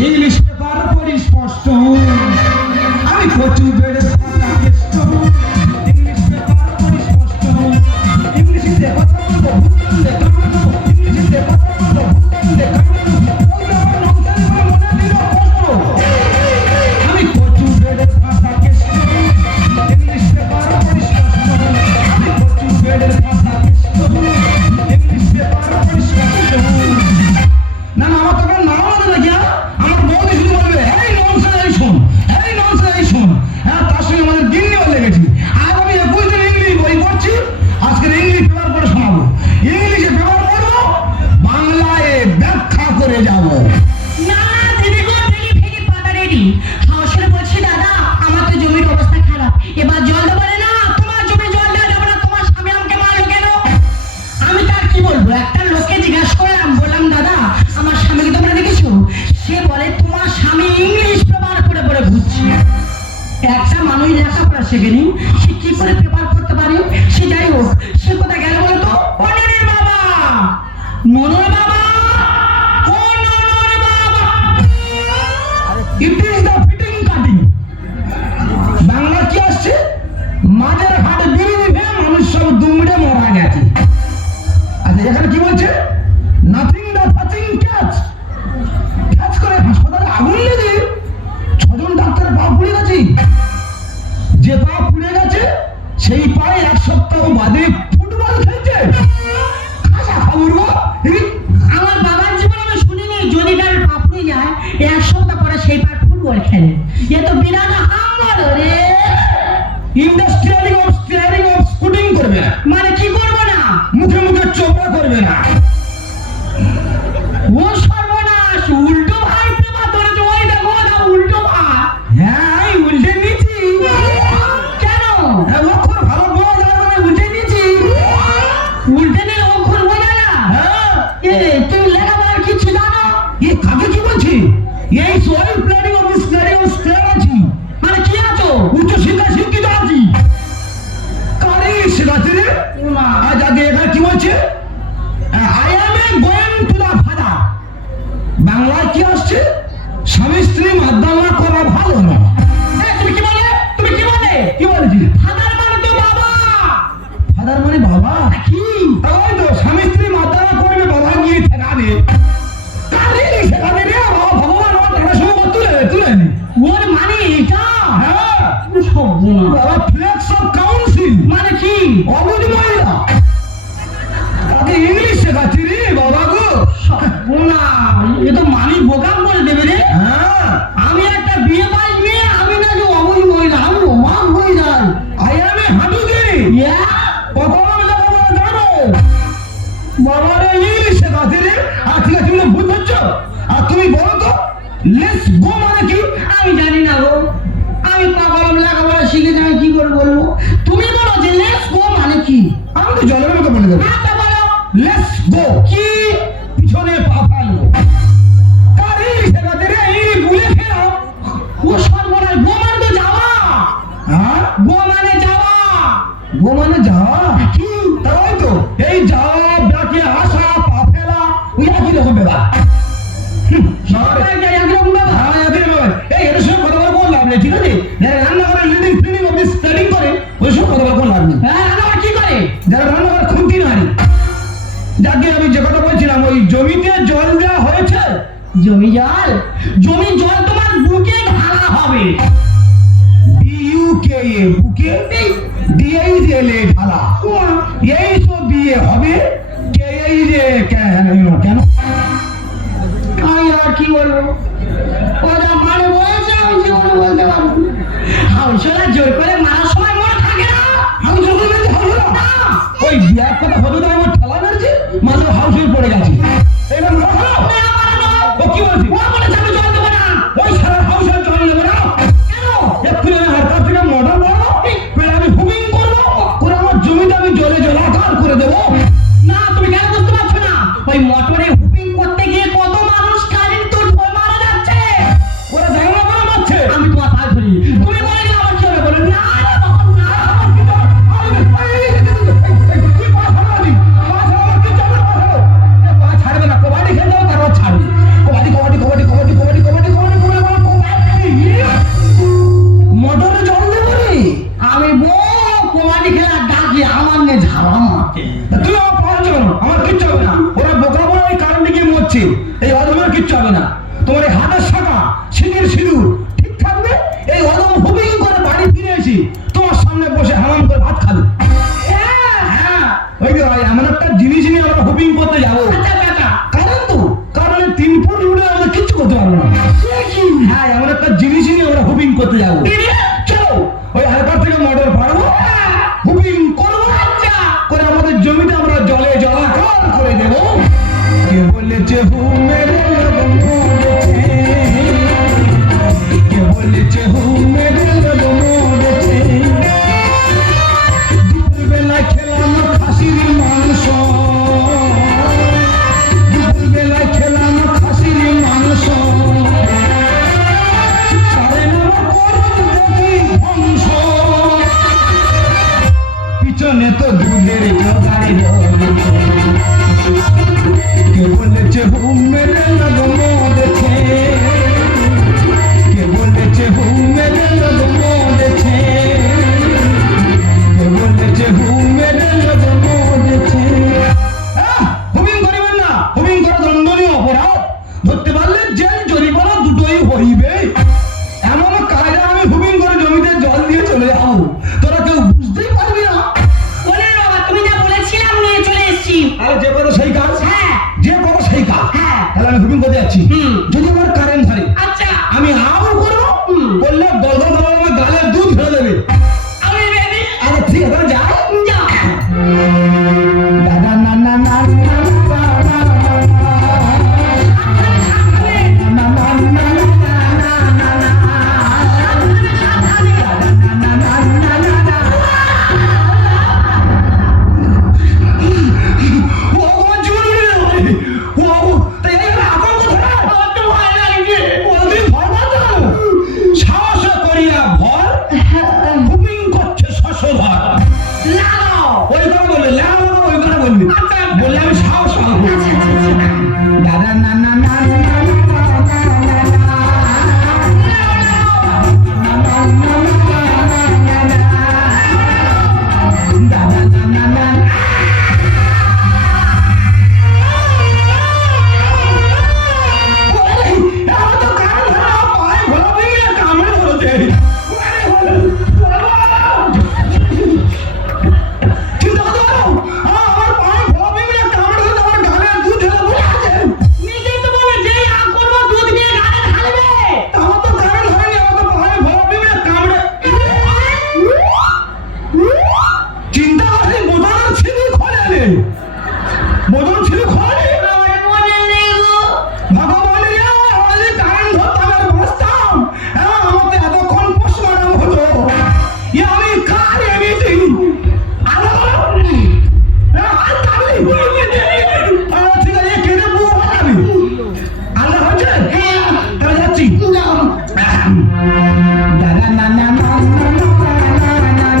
English paper পড়ি স্পষ্ট, আমি কচু বেড়ে কথা কেষ্ট। ইংলিশ পেপার পড়ি স্পষ্ট, ইংলিশে কথা বলবো ভুল করলে কামড়ানো, ইংলিশে কথা বলবো ভুল করলে কামড়ানো। ওই আমার নৌকার মনে দিল কষ্ট, আমি কচু বেড়ে কথা কেষ্ট। ইংলিশ পেপার পড়ি স্পষ্ট, আমি কচু বেড়ে কথা কেষ্ট। ইংলিশ পেপার পড়ি স্পষ্ট। না না, আমার তখন নাম আছে না গিয়া আমার বউকে শুধু বলবে এই ননসেন্স এই শোন, এই ননসেন্স এই শোন। হ্যাঁ, তার সঙ্গে আমাদের দিন নিয়ে লেগেছি। আজ আমি 21 দিন ইংলিশ বই পড়ছি, আজকে ইংলিশ পেপার পড়ে শোনাবো। ইংলিশে পেপার পড়বো, বাংলায় ব্যাখ্যা করে যাব। না দিদি গো, ফেলি ফেলি পাতা রেডি। হাউসের বলছি দাদা আমার তো জমির অবস্থা খারাপ, এবার জল দেবো না। তোমার জমি জল দেওয়া যাবে না, তোমার স্বামী আমাকে মারলো কেন? আমি তার কি বলবো? একটা লোককে জিজ্ঞাসা করলাম, বললাম দাদা আমার স্বামীকে তোমরা দেখেছো? সে বলে তোমার স্বামী ইংলিশ পেপার পড়ে পড়ে ঘুরছে। একটা মানুষ লেখাপড়া শেখেনি, সে কি করে পেপার পড়তে পারে? সে যাই হোক, সে কোথায় গেল বলতো? ও ননের বাবা, ননের বাবা, ও ননের বাবা। It is the fitting cutting. Bangla কি আসছে? মাঝের হাটে বিড়ি নিভে মানুষ সব দুমড়ে মারা গেছে। আচ্ছা, এখানে কি বলছে? Nothing the touching catch. Catch করে হাসপাতালে আগুন লেগে 6 জন ডাক্তারের পা পুড়ে গেছে। যে পা পুড়ে গেছে সেই পায়ে 1 সপ্তাহ বাদে ফুটবল খেলছে। খাসা খবর গো। আমার বাবার জীবনে আমি শুনিনি যদি তার পাপড়ি যায় 1 সপ্তাহ পরে সেই পার ফুটবল খেলে। এ তো বিরাট হাঙ্গর রে। ইন্ডাস্ট্রিয়ালিং অফ স্টিয়ারিং অফ স্কুটিং করবে না, মানে কি করবো না? মুখে মুখে চোপড়া করবে না। ও সর্বনাশ, উল্টো ভাই পেপার ধরেছে। ওই দেখো না, উল্টো ভাই। হ্যাঁ, এই উল্টে নিয়েছি। কেন? হ্যাঁ, অক্ষর ভালো বোঝা যায় বলে উল্টে নিয়েছি। উল্টে নিয়ে অক্ষর বোঝা না? হ্যাঁ। এ তুমি লেখাপড়ার কিছু জানো? এ কাকে কি বলছি? এই soil planning of this planning of state আছি। মানে কি আছো? উচ্চ শিক্ষা শিক্ষিত আছি। কারি শেখাচ্ছে রে। আজ আগে এখানে কি বলছে? I am a going to the father. বাংলায় কি আসছে? স্বামী স্ত্রী মাদ্দামা করা ভালো না। তুমি কি বলে? তুমি কি বলে? কি বলেছি? ফাদার মানে তো বাবা। ফাদার মানে বাবা। কি? ওই তো স্বামী স্ত্রী মাদ্দামা করবে, বাবা গিয়ে ঠেকাবে। কারি শেখাবে রে। ভগবান আমার টাকা সময় তুলে নি। ওর মানে এটা? হ্যাঁ, সর্বনাশ। বাবা ফ্লেক্স অফ কাউন্সিল মানে কি? অবুঝ মহিলা। তাকে ইংলিশ শেখাচ্ছি রে বাবা গো। সর্বনাশ, এ তো মানি বোকাম করে দেবে রে। হ্যাঁ, আমি একটা বিয়ে পাই মেয়ে, আমি নাকি অবুঝ মহিলা, আমি অবাক হয়ে যাই। আই এম এ হাঁটুগিরি। ইয়া, কখন লেখাপড়া জানো? বাবারে ইংলিশ শেখাচ্ছি রে। আর ঠিক আছে, তুমি ভুল হচ্ছ। আর তুমি বলো তো লেটস গো মানে কি? আমি জানি না গো, আমি কলম লেখাপড়া শিখেছি, আমি কি করে বলবো? তুমি বলো যে লেটস গো মানে কি? আমি তো জলের মতো বলে দেবো। আচ্ছা বলো। লেটস গো কি? পিছনে পা ফেলবো। কারি শেখাচ্ছি রে। এই ভুলে খেলাম। ও সর্বনাশ, গো মানে তো যাওয়া। হ্যাঁ, গো মানে যাওয়া। গো মানে যাওয়া। কি? তাই তো এই যাওয়া ব্যাকে আসা পা ফেলা ওই একই রকম ব্যাপার। সবাই যাই একরকম ব্যাপার। হ্যাঁ, একই রকম। এই এর সঙ্গে কথা বলে বললাম না, ঠিক আছে? যারা রান্নাঘরে leading feeling of this studying করে ওই সব কথা বলে বললাম না। হ্যাঁ, আবার কি করে? যারা রান্নাঘরে খুঁটি নাড়ি। যাকে আমি যে কথা বলছিলাম, ওই জমিতে জল দেওয়া হয়েছে। জমি জল? জমি জল তোমার বুকে ঢালা হবে। বিইউকে বুকে ডিএইএল এ ঢালা। এই তো বিয়ে হবে। কেন? আমি আর কি বলবো? ওরা মানে বলেছে, আমি জীবনে বলতে পারবো না। হাউসরা জোর করে মারার সময় মনে থাকে না। আমি যখন বলছি হাউস না, ওই বিয়ার কথা হতে তো আমার ঠেলা মেরেছে, মাত্র হাউস হয়ে পড়ে গেছে। এবার মনে হলো ও কি বলছি? ও বলেছে আমি জল দেবো না। ওই সারা হাউস আর জল নেবে না। কেন? এক্ষুনি আমি হারকার থেকে মডার করবো, আমি হুকিং করবো, করে আমার জমিটা আমি জলে জলাকার করে দেবো। না, তুমি কেন বুঝতে পারছো না? ওই মোটরে হুপিং করতে গিয়ে কত মানুষ কারেন্ট তো মারা যাচ্ছে। ওরা জায়গা করে মারছে। আমি তোমার পা ধরি, তুমি বলে গেলে আমার কি হবে বলো? না না, তখন না। কি পা ছাড়াবি? পা ছাড়াবো, কি চাপে পা ছাড়াবো? পা ছাড়বে না। কিচ্ছু হবে না। তোমার এই হাতের শাখা সিঁদুর সিঁদুর ঠিক থাকবে। এই অদম হুপিং করে বাড়ি ফিরে এসে তোমার সামনে বসে হামাম করে ভাত খাবে। হ্যাঁ, ওই যে ভাই এমন একটা জিনিস নিয়ে আমরা হুপিং করতে যাবো। কারণ 3 ফুট উড়ে আমরা কিচ্ছু করতে পারবো না। হ্যাঁ, এমন একটা জিনিস নিয়ে আমরা হুপিং করতে যাবো। চলো ওই হালকার থেকে মোটর ফাড়বো, হুপিং করবো, করে আমাদের জমিতে আমরা জলে জলাকার করে দেবো। কে বলেছে হুমের লোক মরেছে, কে বলেছে হুমের লোক মরেছে। দুপুরবেলায় খেলাম খাসির মাংস, দুপুরবেলায় খেলাম খাসির মাংস। সাড়ে 9 করত দেখি ধ্বংস, পিছনে তো দুধের জোগাড় রয়েছে। কে বলেছে হুমের লোক মরেছে, কে বলেছে হুমের লোক মরেছে, কে বলেছে হুমের লোক মরেছে। হুমিং করিবেন না, হুমিং করা দণ্ডনীয় অপরাধ। ধরতে পারলে জেল জরিমানা দুটোই হইবে। এমন কায়দা আমি হুমিং করে জমিতে জল দিয়ে চলে যাবো, তোরা কেউ বুঝতেই পারবি না। বলেন বাবা, তুমি যা বলেছিলাম নিয়ে চলে এসেছি। আরে যে কথা সেই কাজ, হ্যাঁ। যে কথা সেই কাজ। হ্যাঁ। তাহলে আমি হুমিং করতে যাচ্ছি। হুম। যদি আমার কারেন্ট ধরে আচ্ছা, আমি হাও করবো, বললে দরজা ধরে আমার গালের দুধ ফেলে দেবে। আমি রেডি। আরে ঠিক আছে, যাই। যাও। দাদা না না না না সাহস করিয়া ভর হুপিং করছে শশধর। লাগাও। ওই কথা বললে লাগাবো, ওই কথা বললি বললে আমি সাহস পাবো। দাদা না না না দাদা না না না নিজেই তো বলে যেই আগ করবো দুধ নিয়ে গালে ঢালবে। চিন্তা করে বোতল ছিল খোলে, বোতল ছিল খোলে। আমার মনে নেই গো। ভগবান রে, আমাদের কারেন্ট ধরতে হবে বসতাম। আমাদের এতক্ষণ পোস্টমর্টম হতো। আমি কার এনেছি ঠিক আছে, কেটে বুক হটাবি। আল্লাহ হচ্ছে তাহলে যাচ্ছি। দাদা না না না না না না না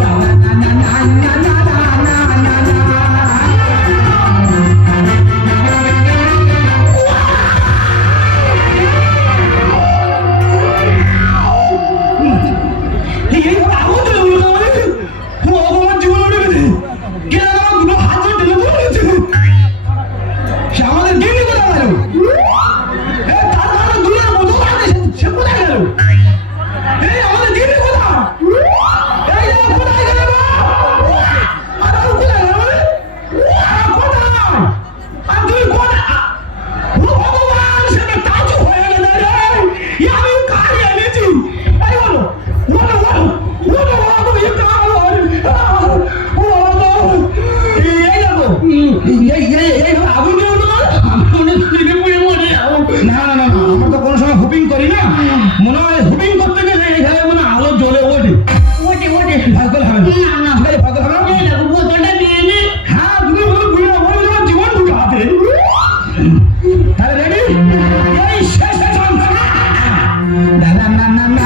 দাদা না না না না না না না মনে হয় হুপিং করতে গেলে এইখানে মানে আলো জ্বলে ওঠে। ওঠে ওঠে। ভয় করলে হবে না। না, না। ঠিক আছে, ভয় করলে হবে না। এই দেখো, বোতলটা নিয়ে নে। হ্যাঁ, তুমি বলো বুঝে না, বলো তোমার জীবন দুটো হাতে। তাহলে রেডি? এই শেষ দাদা না না না